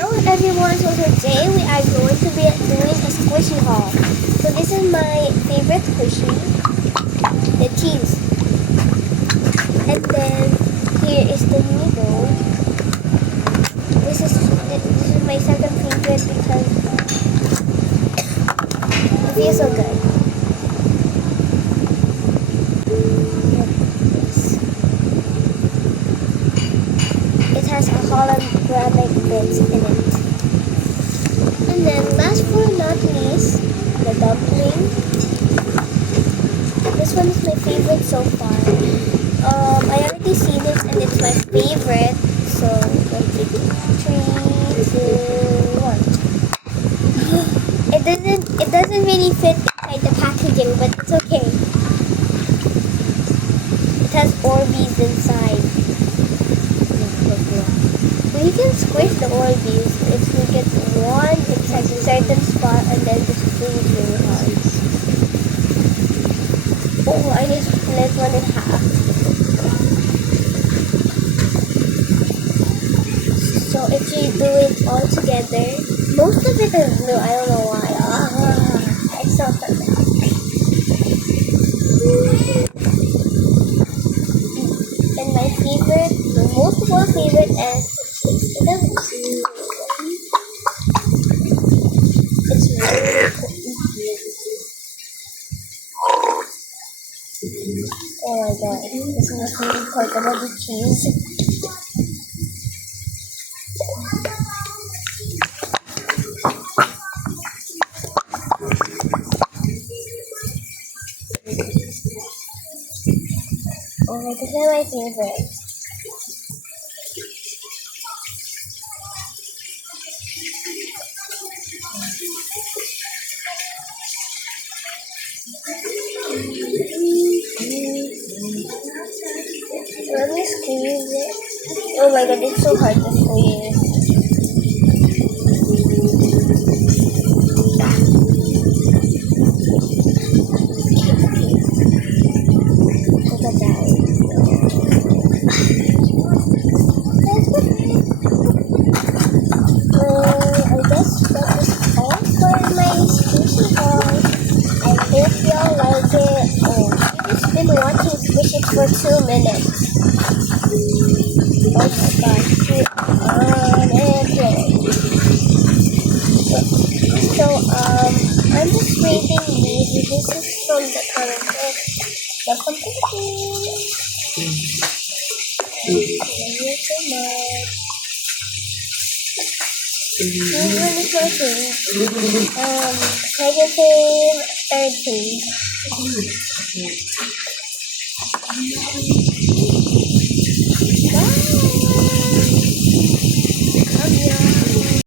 Hello everyone, so today we are going to be doing a squishy haul. So this is my favorite squishy, the cheese. And then here is the noodle. This is my second favorite because it feels so good. It has a holographic bits in it. And then last but not least, the dumpling. This one is my favorite so far. I already seen it and it's my favorite. So 1, 2, 3, 2, 1. It doesn't really fit inside the packaging, but it's okay. It has Orbeez inside. So you can squish the Orbeez if you get one inside a certain spot and then just squeeze really hard. Oh, I need to split one in half. So if you do it all together, most of it is blue. I don't know why. It's so perfect. And my favorite, the most of all favorite is it doesn't seem it's really cool. Oh my god, this is my favorite part about the cheese. Oh my, this is my favorite. Let me squeeze it. Oh my god, it's so hard to squeeze. Look at that. I guess that is all for my squishy haul. I hope y'all like it. Oh, I've just been watching Squishy for 2 minutes. Oh my gosh, keep on and play. So, I'm just rating these. This is from the current book. Welcome to the game. Thank you so much. Here's really closing. Second page, third page.